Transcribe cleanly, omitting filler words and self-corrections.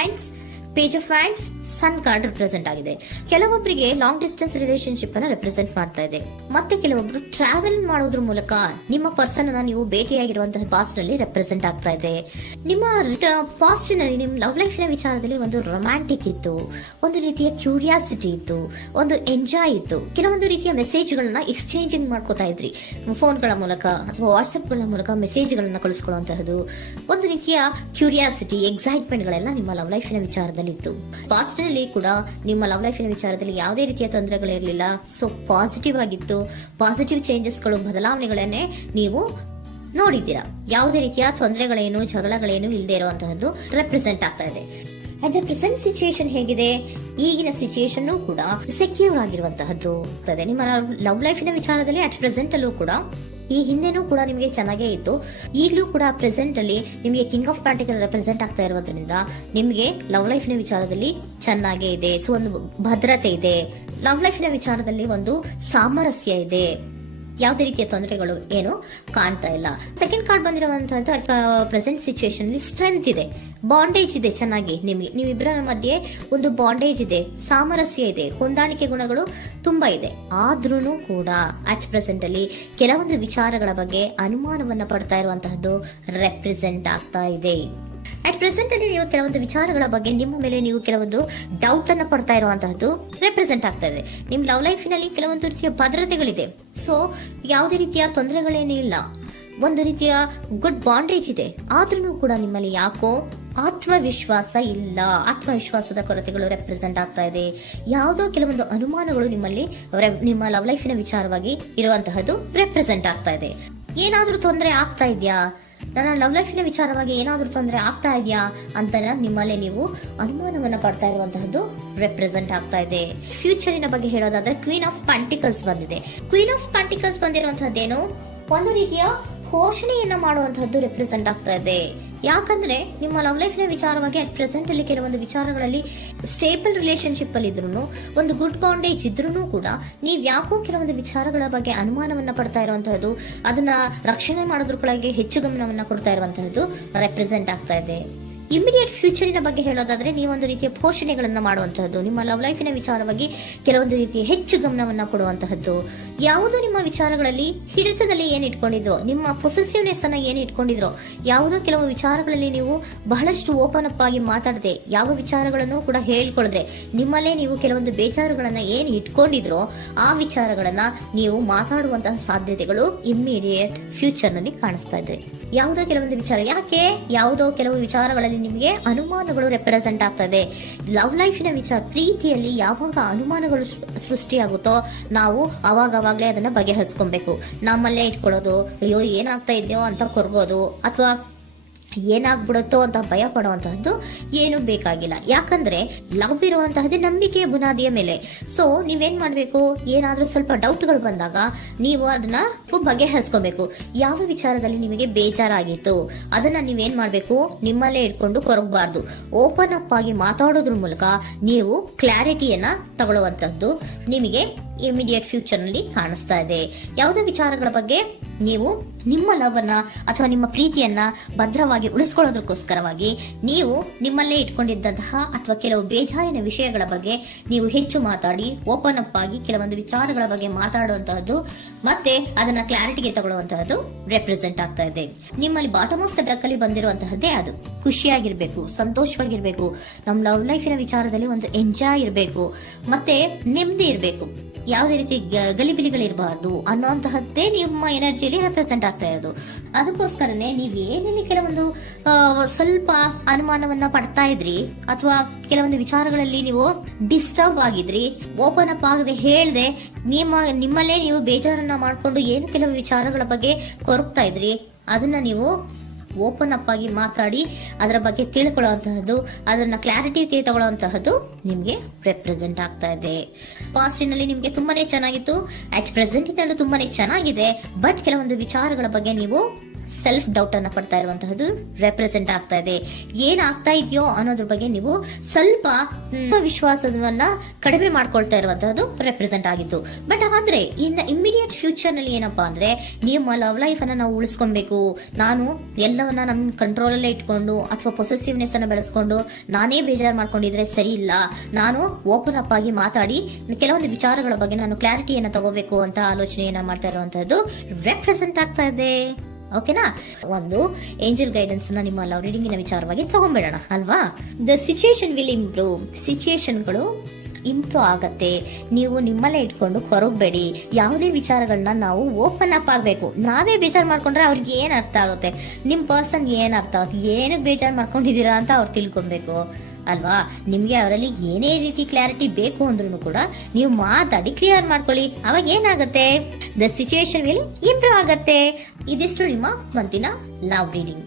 Hands, page of hands, sun card represent ಆಗಿದೆ. ಕೆಲವೊಬ್ಬರಿಗೆ long distance relationship ಅನ್ನ represent ಮಾಡ್ತಾ ಇದೆ. ಮತ್ತೆ ಕೆಲವೊಬ್ರು ಟ್ರಾವೆಲ್ ಮಾಡೋದ್ರ ಮೂಲಕ ನಿಮ್ಮ ಪರ್ಸನ್ ಅನ್ನ ನೀವು ಭೇಟಿಯಾಗಿರುವಂತಹ ಪಾಸ್ಟ್ ನಲ್ಲಿ ರೆಪ್ರೆಸೆಂಟ್ ಆಗ್ತಾ ಇದೆ. ನಿಮ್ಮ ಪಾಸ್ಟ್ ನಲ್ಲಿ ನಿಮ್ಮ ಲವ್ ಲೈಫ್ ನ ವಿಚಾರದಲ್ಲಿ ಒಂದು ರೊಮ್ಯಾಂಟಿಕ್ ಇತ್ತು, ಒಂದು ರೀತಿಯ ಕ್ಯೂರಿಯಾಸಿಟಿ ಇತ್ತು, ಒಂದು ಎಂಜಾಯ್ ಇತ್ತು. ಕೆಲವೊಂದು ರೀತಿಯ ಮೆಸೇಜ್ ಗಳನ್ನ ಎಕ್ಸ್ಚೇಂಜಿಂಗ್ ಮಾಡ್ಕೋತಾ ಇದ್ರಿ, ಫೋನ್ಗಳ ಮೂಲಕ ಅಥವಾ ವಾಟ್ಸ್ಆಪ್ ಗಳ ಮೂಲಕ ಮೆಸೇಜ್ ಗಳನ್ನ ಕಳಿಸ್ಕೊಳ್ಳುವಂತಹದ್ದು. ಒಂದು ರೀತಿಯ ಕ್ಯೂರಿಯಾಸಿಟಿ, ಎಕ್ಸೈಟ್ಮೆಂಟ್ ಗಳೆಲ್ಲ ನಿಮ್ಮ ಲವ್ ಲೈಫ್ ನ ವಿಚಾರದಲ್ಲಿ ಇತ್ತು. ಪಾಸ್ಟ್ ನಲ್ಲಿ ಕೂಡ ನಿಮ್ಮ ಲವ್ ಲೈಫಿನ ವಿಚಾರದಲ್ಲಿ ಯಾವುದೇ ರೀತಿಯ ತೊಂದರೆಗಳಿರಲಿಲ್ಲ. ಸೊ ಪಾಸಿಟಿವ್ ಆಗಿತ್ತು. ಪಾಸಿಟಿವ್ ಚೇಂಜಸ್ಗಳು, ಬದಲಾವಣೆಗಳನ್ನೇ ನೀವು ನೋಡಿದ್ದೀರಾ. ಯಾವುದೇ ರೀತಿಯ ತೊಂದರೆಗಳೇನು, ಜಗಳಗಳೇನು ಇಲ್ಲದೆ ಇರುವಂತಹದ್ದು ರೆಪ್ರೆಸೆಂಟ್ ಆಗ್ತಾ ಇದೆ. ಅಟ್ ದ ಪ್ರೆಸೆಂಟ್ ಸಿಚುಯೇಷನ್ ಹೇಗಿದೆ? ಈಗಿನ ಸಿಚುಯೇಷನ್ ಕೂಡ ಸೆಕ್ಯೂರ್ ಆಗಿರುವಂತಹದ್ದು. ನಿಮ್ಮ ಲವ್ ಲೈಫಿನ ವಿಚಾರದಲ್ಲಿ ಅಟ್ ಪ್ರೆಸೆಂಟ್ ಅಲ್ಲೂ ಕೂಡ, ಈ ಹಿಂದೆನೂ ಕೂಡ ನಿಮಗೆ ಚೆನ್ನಾಗೇ ಇತ್ತು, ಈಗಲೂ ಕೂಡ ಪ್ರೆಸೆಂಟ್ ಅಲ್ಲಿ ನಿಮಗೆ ಕಿಂಗ್ ಆಫ್ ಪ್ಯಾಂಟಿಕಲ್ ರೆಪ್ರೆಸೆಂಟ್ ಆಗ್ತಾ ಇರೋದ್ರಿಂದ ನಿಮಗೆ ಲವ್ ಲೈಫಿನ ವಿಚಾರದಲ್ಲಿ ಚೆನ್ನಾಗೇ ಇದೆ. ಸೊ ಒಂದು ಭದ್ರತೆ ಇದೆ. ಲವ್ ಲೈಫಿನ ವಿಚಾರದಲ್ಲಿ ಒಂದು ಸಾಮರಸ್ಯ ಇದೆ. ಯಾವುದೇ ರೀತಿಯ ತೊಂದರೆಗಳು ಏನು ಕಾಣ್ತಾ ಇಲ್ಲ. ಸೆಕೆಂಡ್ ಕಾರ್ಡ್ ಬಂದಿರುವಂತಹದ್ದು ಪ್ರೆಸೆಂಟ್ ಸಿಚುಯೇಷನ್ ಅಲ್ಲಿ ಸ್ಟ್ರೆಂತ್ ಇದೆ, ಬಾಂಡೇಜ್ ಇದೆ. ಚೆನ್ನಾಗಿ ನೀವಿಬ್ಬರ ಮಧ್ಯೆ ಒಂದು ಬಾಂಡೇಜ್ ಇದೆ, ಸಾಮರಸ್ಯ ಇದೆ, ಹೊಂದಾಣಿಕೆ ಗುಣಗಳು ತುಂಬಾ ಇದೆ. ಆದ್ರೂ ಕೂಡ ಅಟ್ ಪ್ರೆಸೆಂಟ್ ಅಲ್ಲಿ ಕೆಲವೊಂದು ವಿಚಾರಗಳ ಬಗ್ಗೆ ಅನುಮಾನವನ್ನ ಪಡ್ತಾ ಇರುವಂತಹದ್ದು ರೆಪ್ರೆಸೆಂಟ್ ಆಗ್ತಾ ಇದೆ. ಅಟ್ ಪ್ರೆಸೆಂಟ್ ಅಲ್ಲಿ ನೀವು ಕೆಲವೊಂದು ವಿಚಾರಗಳ ಬಗ್ಗೆ ನಿಮ್ಮ ಮೇಲೆ ನೀವು ಕೆಲವೊಂದು ಡೌಟ್ ಅನ್ನ ಪಡ್ತಾ ಇರುವಂತಹದ್ದು ರೆಪ್ರೆಸೆಂಟ್ ಆಗ್ತಾ ಇದೆ. ನಿಮ್ ಲವ್ ಲೈಫಿನಲ್ಲಿ ಕೆಲವೊಂದು ರೀತಿಯ ಭದ್ರತೆಗಳಿದೆ. ಸೊ ಯಾವುದೇ ರೀತಿಯ ತೊಂದರೆಗಳೇನೂ ಇಲ್ಲ, ಒಂದು ರೀತಿಯ ಗುಡ್ ಬಾಂಡೇಜ್ ಇದೆ. ಆದ್ರೂ ಕೂಡ ನಿಮ್ಮಲ್ಲಿ ಯಾಕೋ ಆತ್ಮವಿಶ್ವಾಸ ಇಲ್ಲ, ಆತ್ಮವಿಶ್ವಾಸದ ಕೊರತೆಗಳು ರೆಪ್ರೆಸೆಂಟ್ ಆಗ್ತಾ ಇದೆ. ಯಾವುದೋ ಕೆಲವೊಂದು ಅನುಮಾನಗಳು ನಿಮ್ಮಲ್ಲಿ ನಿಮ್ಮ ಲವ್ ಲೈಫಿನ ವಿಚಾರವಾಗಿ ಇರುವಂತಹದ್ದು ರೆಪ್ರೆಸೆಂಟ್ ಆಗ್ತಾ ಇದೆ. ಏನಾದ್ರೂ ತೊಂದರೆ ಆಗ್ತಾ ಇದೆಯಾ, ನನ್ನ ಲವ್ ಲೈಫಿನ ವಿಚಾರವಾಗಿ ಏನಾದ್ರೂ ತೊಂದರೆ ಆಗ್ತಾ ಇದೆಯಾ ಅಂತ ನಿಮ್ಮಲ್ಲೇ ನೀವು ಅನುಮಾನವನ್ನ ಪಡ್ತಾ ಇರುವಂತಹದ್ದು ರೆಪ್ರೆಸೆಂಟ್ ಆಗ್ತಾ ಇದೆ. ಫ್ಯೂಚರಿನ ಬಗ್ಗೆ ಹೇಳೋದಾದ್ರೆ ಕ್ವೀನ್ ಆಫ್ ಪ್ಯಾಂಟಿಕಲ್ಸ್ ಬಂದಿದೆ. ಕ್ವೀನ್ ಆಫ್ ಪ್ಯಾಂಟಿಕಲ್ಸ್ ಬಂದಿರುವಂತಹದ್ದೇನು, ಒಂದು ರೀತಿಯ ಘೋಷಣೆಯನ್ನ ಮಾಡುವಂತಹದ್ದು ರೆಪ್ರೆಸೆಂಟ್ ಆಗ್ತಾ ಇದೆ. ಯಾಕಂದ್ರೆ ನಿಮ್ಮ ಲವ್ ಲೈಫ್ ನ ವಿಚಾರವಾಗಿ ಅಟ್ ಪ್ರೆಸೆಂಟ್ ಅಲ್ಲಿ ಕೆಲವೊಂದು ವಿಚಾರಗಳಲ್ಲಿ ಸ್ಟೇಬಲ್ ರಿಲೇಶನ್ಶಿಪ್ ಅಲ್ಲಿ ಇದ್ರೂ, ಒಂದು ಗುಡ್ ಬಾಂಡೇಜ್ ಇದ್ರೂ ಕೂಡ ನೀವ್ ಯಾಕೋ ಕೆಲವೊಂದು ವಿಚಾರಗಳ ಬಗ್ಗೆ ಅನುಮಾನವನ್ನ ಪಡ್ತಾ ಇರುವಂತಹದ್ದು, ಅದನ್ನ ರಕ್ಷಣೆ ಮಾಡೋದ್ರೊಳಗೆ ಹೆಚ್ಚು ಗಮನವನ್ನ ಕೊಡ್ತಾ ಇರುವಂತಹದ್ದು ರೆಪ್ರೆಸೆಂಟ್ ಆಗ್ತಾ ಇದೆ. ಇಮಿಡಿಯೇಟ್ ಫ್ಯೂಚರಿನ ಬಗ್ಗೆ ಹೇಳೋದಾದ್ರೆ ನೀವೊಂದು ರೀತಿಯ ಘೋಷಣೆಗಳನ್ನ ಮಾಡುವಂತಹದ್ದು, ನಿಮ್ಮ ಲವ್ ಲೈಫಿನ ವಿಚಾರವಾಗಿ ಕೆಲವೊಂದು ರೀತಿಯ ಹೆಚ್ಚು ಗಮನವನ್ನ ಕೊಡುವಂತಹದ್ದು. ಯಾವುದೋ ನಿಮ್ಮ ವಿಚಾರಗಳಲ್ಲಿ ಹಿಡಿತದಲ್ಲಿ ಏನ್ ಇಟ್ಕೊಂಡಿದ್ರೋ, ನಿಮ್ಮ ಪೊಸೆಸಿವ್ನೆಸ್ ಅನ್ನ ಏನ್ ಇಟ್ಕೊಂಡಿದ್ರೋ, ಯಾವುದೋ ಕೆಲವು ವಿಚಾರಗಳಲ್ಲಿ ನೀವು ಬಹಳಷ್ಟು ಓಪನ್ ಅಪ್ ಆಗಿ ಮಾತಾಡದೆ, ಯಾವ ವಿಚಾರಗಳನ್ನು ಕೂಡ ಹೇಳ್ಕೊಳ್ಳದೆ, ನಿಮ್ಮಲ್ಲೇ ನೀವು ಕೆಲವೊಂದು ಬೇಜಾರುಗಳನ್ನ ಏನ್ ಇಟ್ಕೊಂಡಿದ್ರೋ ಆ ವಿಚಾರಗಳನ್ನ ನೀವು ಮಾತಾಡುವಂತಹ ಸಾಧ್ಯತೆಗಳು ಇಮ್ಮಿಡಿಯೇಟ್ ಫ್ಯೂಚರ್ ನಲ್ಲಿ ಕಾಣಿಸ್ತಾ ಇದೆ. ಯಾವುದೋ ಕೆಲವೊಂದು ವಿಚಾರ, ಯಾಕೆ ಯಾವುದೋ ಕೆಲವು ವಿಚಾರಗಳಲ್ಲಿ ನಿಮಗೆ ಅನುಮಾನಗಳು ರೆಪ್ರೆಸೆಂಟ್ ಆಗ್ತದೆ. ಲವ್ ಲೈಫಿನ ವಿಚಾರ, ಪ್ರೀತಿಯಲ್ಲಿ ಯಾವಾಗ ಅನುಮಾನಗಳು ಸೃಷ್ಟಿಯಾಗುತ್ತೋ ನಾವು ಅವಾಗವಾಗ್ಲೇ ಅದನ್ನ ಬಗೆಹರಿಸ್ಕೊಬೇಕು. ನಮ್ಮಲ್ಲೇ ಇಟ್ಕೊಳ್ಳೋದು, ಅಯ್ಯೋ ಏನಾಗ್ತಾ ಇದೆಯೋ ಅಂತ ಕೊರಗೋದು ಅಥವಾ ಏನಾಗ್ಬಿಡುತ್ತೋ ಅಂತ ಭಯ ಪಡುವಂತಹದ್ದು ಏನು ಬೇಕಾಗಿಲ್ಲ. ಯಾಕಂದ್ರೆ ಲವ್ ಇರುವಂತಹದ್ದೇ ನಂಬಿಕೆಯ ಬುನಾದಿಯ ಮೇಲೆ. ಸೊ ನೀವೇನ್ ಮಾಡ್ಬೇಕು, ಏನಾದ್ರೂ ಸ್ವಲ್ಪ ಡೌಟ್ಗಳು ಬಂದಾಗ ನೀವು ಅದನ್ನ ಬಗೆಹರಿಸ್ಕೋಬೇಕು. ಯಾವ ವಿಚಾರದಲ್ಲಿ ನಿಮಗೆ ಬೇಜಾರಾಗಿತ್ತು ಅದನ್ನ ನೀವೇನ್ ಮಾಡ್ಬೇಕು, ನಿಮ್ಮಲ್ಲೇ ಇಟ್ಕೊಂಡು ಕೊರಗಬಾರ್ದು. ಓಪನ್ ಅಪ್ ಆಗಿ ಮಾತಾಡೋದ್ರ ಮೂಲಕ ನೀವು ಕ್ಲಾರಿಟಿಯನ್ನ ತಗೊಳ್ಳುವಂತದ್ದು ನಿಮಗೆ ಇಮಿಡಿಯೇಟ್ ಫ್ಯೂಚರ್ ನಲ್ಲಿ ಕಾಣಿಸ್ತಾ ಇದೆ. ಯಾವುದೇ ವಿಚಾರಗಳ ಬಗ್ಗೆ ನೀವು ನಿಮ್ಮ ಲವ್ ಅನ್ನ ಅಥವಾ ನಿಮ್ಮ ಪ್ರೀತಿಯನ್ನ ಭದ್ರವಾಗಿ ಉಳಿಸ್ಕೊಳ್ಳೋದಕ್ಕೋಸ್ಕರವಾಗಿ ನೀವು ನಿಮ್ಮಲ್ಲೇ ಇಟ್ಕೊಂಡಿದ್ದಂತಹ ಅಥವಾ ಕೆಲವು ಬೇಜಾರಿನ ವಿಷಯಗಳ ಬಗ್ಗೆ ನೀವು ಹೆಚ್ಚು ಮಾತಾಡಿ, ಓಪನ್ ಅಪ್ ಆಗಿ ಕೆಲವೊಂದು ವಿಚಾರಗಳ ಬಗ್ಗೆ ಮಾತಾಡುವಂತಹದ್ದು ಮತ್ತೆ ಅದನ್ನ ಕ್ಲಾರಿಟಿಗೆ ತಗೊಳ್ಳುವಂತಹದ್ದು ರೆಪ್ರೆಸೆಂಟ್ ಆಗ್ತಾ ಇದೆ. ನಿಮ್ಮಲ್ಲಿ ಬಾಟಮ್ ಆಫ್ ದ ಡಕ್ ಅಲ್ಲಿ ಬಂದಿರುವಂತಹದ್ದೇ ಅದು. ಖುಷಿಯಾಗಿರ್ಬೇಕು, ಸಂತೋಷವಾಗಿರ್ಬೇಕು, ನಮ್ಮ ಲವ್ ಲೈಫಿನ ವಿಚಾರದಲ್ಲಿ ಒಂದು ಎಂಜಾಯ್ ಇರಬೇಕು, ಮತ್ತೆ ನೆಮ್ಮದಿ ಇರಬೇಕು, ಯಾವುದೇ ರೀತಿ ಗಲಿಬಿಲಿಗಳಿರಬಾರ್ದು ಅನ್ನೋಂತಹದ್ದೇ ನಿಮ್ಮ ಎನರ್ಜಿಯಲ್ಲಿ ರೆಪ್ರೆಸೆಂಟ್ ಆಗ್ತಾ ಇರೋದು. ಅದಕ್ಕೋಸ್ಕರನೇ ನೀವ್ ಏನೇನು ಕೆಲವೊಂದು ಸ್ವಲ್ಪ ಅನುಮಾನವನ್ನ ಪಡ್ತಾ ಇದ್ರಿ ಅಥವಾ ಕೆಲವೊಂದು ವಿಚಾರಗಳಲ್ಲಿ ನೀವು ಡಿಸ್ಟರ್ಬ್ ಆಗಿದ್ರಿ, ಓಪನ್ ಅಪ್ ಆಗದೆ ಹೇಳ್ದೆ ನಿಮ್ಮಲ್ಲೇ ನೀವು ಬೇಜಾರನ್ನ ಮಾಡ್ಕೊಂಡು ಏನು ಕೆಲವು ವಿಚಾರಗಳ ಬಗ್ಗೆ ಕೊರಗ್ತಾ ಇದ್ರಿ, ಅದನ್ನ ನೀವು ಓಪನ್ ಅಪ್ ಆಗಿ ಮಾತಾಡಿ ಅದರ ಬಗ್ಗೆ ತಿಳ್ಕೊಳ್ಳುವಂತಹದ್ದು, ಅದನ್ನ ಕ್ಲಾರಿಟಿಗೆ ತಗೊಳ್ಳುವಂತಹದ್ದು ನಿಮ್ಗೆ ರೆಪ್ರೆಸೆಂಟ್ ಆಗ್ತಾ ಇದೆ. ಪಾಸ್ಟಿನಲ್ಲಿ ನಿಮ್ಗೆ ತುಂಬಾನೇ ಚೆನ್ನಾಗಿತ್ತು, ಅಟ್ ಪ್ರೆಸೆಂಟಿನಲ್ಲೂ ತುಂಬಾನೇ ಚೆನ್ನಾಗಿದೆ. ಬಟ್ ಕೆಲವೊಂದು ವಿಚಾರಗಳ ಬಗ್ಗೆ ನೀವು ಸೆಲ್ಫ್ ಡೌಟ್ ಅನ್ನ ಪಡ್ತಾ ಇರುವಂತಹದ್ದು ರೆಪ್ರೆಸೆಂಟ್ ಆಗ್ತಾ ಇದೆ. ಏನಾಗ್ತಾ ಇದೆಯೋ ಅನ್ನೋದ್ರ ಬಗ್ಗೆ ನೀವು ಸ್ವಲ್ಪ ವಿಶ್ವಾಸವನ್ನ ಕಡಿಮೆ ಮಾಡ್ಕೊಳ್ತಾ ಇರುವಂತಹದ್ದು ರೆಪ್ರೆಸೆಂಟ್ ಆಗಿತ್ತು. ಬಟ್ ಆದ್ರೆ ಇನ್ನು ಇಮಿಡಿಯೇಟ್ ಫ್ಯೂಚರ್ ನಲ್ಲಿ ಏನಪ್ಪಾ ಅಂದ್ರೆ ನಿಮ್ಮ ಲವ್ ಲೈಫ್ ಅನ್ನ ನಾವು ಉಳಿಸ್ಕೊಬೇಕು, ನಾನು ಎಲ್ಲವನ್ನ ನಮ್ಮ ಕಂಟ್ರೋಲ್ ಅಲ್ಲೇ ಇಟ್ಕೊಂಡು ಅಥವಾ ಪೊಸೆಸಿವ್ನೆಸ್ ಅನ್ನ ಬೆಳೆಸ್ಕೊಂಡು ನಾನೇ ಬೇಜಾರು ಮಾಡ್ಕೊಂಡಿದ್ರೆ ಸರಿ ಇಲ್ಲ, ನಾನು ಓಪನ್ ಅಪ್ ಆಗಿ ಮಾತಾಡಿ ಕೆಲವೊಂದು ವಿಚಾರಗಳ ಬಗ್ಗೆ ನಾನು ಕ್ಲಾರಿಟಿಯನ್ನ ತಗೋಬೇಕು ಅಂತ ಆಲೋಚನೆಯನ್ನ ಮಾಡ್ತಾ ಇರುವಂತಹದ್ದು ರೆಪ್ರೆಸೆಂಟ್ ಆಗ್ತಾ ಇದೆ. ಓಕೆನಾ? ಒಂದು ಏಂಜಲ್ ಗೈಡೆನ್ಸ್ ನ ನಿಮ್ಮ ಲವ್ ರೀಡಿಂಗಿನ ವಿಚಾರವಾಗಿ ತಗೊಂಡ್ಬಿಡೋಣ ಅಲ್ವಾ. The situation will improve. ಸಿಚುಯೇಷನ್ಗಳು ಇಂಪ್ರೂವ್ ಆಗತ್ತೆ. ನೀವು ನಿಮ್ಮಲ್ಲೇ ಇಟ್ಕೊಂಡು ಹೊರಗಬೇಡಿ. ಯಾವುದೇ ವಿಚಾರಗಳನ್ನ ನಾವು ಓಪನ್ ಅಪ್ ಆಗ್ಬೇಕು. ನಾವೇ ಬೇಜಾರು ಮಾಡ್ಕೊಂಡ್ರೆ ಅವ್ರಿಗೆ ಏನ್ ಅರ್ಥ ಆಗುತ್ತೆ, ನಿಮ್ ಪರ್ಸನ್ ಏನ್ ಅರ್ಥ ಆಗುತ್ತೆ, ಏನಕ್ಕೆ ಬೇಜಾರು ಮಾಡ್ಕೊಂಡಿದೀರಾ ಅಂತ ಅವ್ರು ತಿಳ್ಕೊಬೇಕು ಅಲ್ವಾ. ನಿಮ್ಗೆ ಅವರಲ್ಲಿ ಏನೇ ರೀತಿ ಕ್ಲಾರಿಟಿ ಬೇಕು ಅಂದ್ರೂ ಕೂಡ ನೀವು ಮಾತಾಡಿ ಕ್ಲಿಯರ್ ಮಾಡ್ಕೊಳ್ಳಿ. ಅವಾಗ ಏನಾಗುತ್ತೆ, ದ ಸಿಚುಯೇಷನ್ ವಿಲ್ ಇಂಪ್ರೂವ್ ಆಗತ್ತೆ. ಇದಿಷ್ಟು ನಿಮ್ಮ ಮಂತಿನ ಲವ್ ರೀಡಿಂಗ್.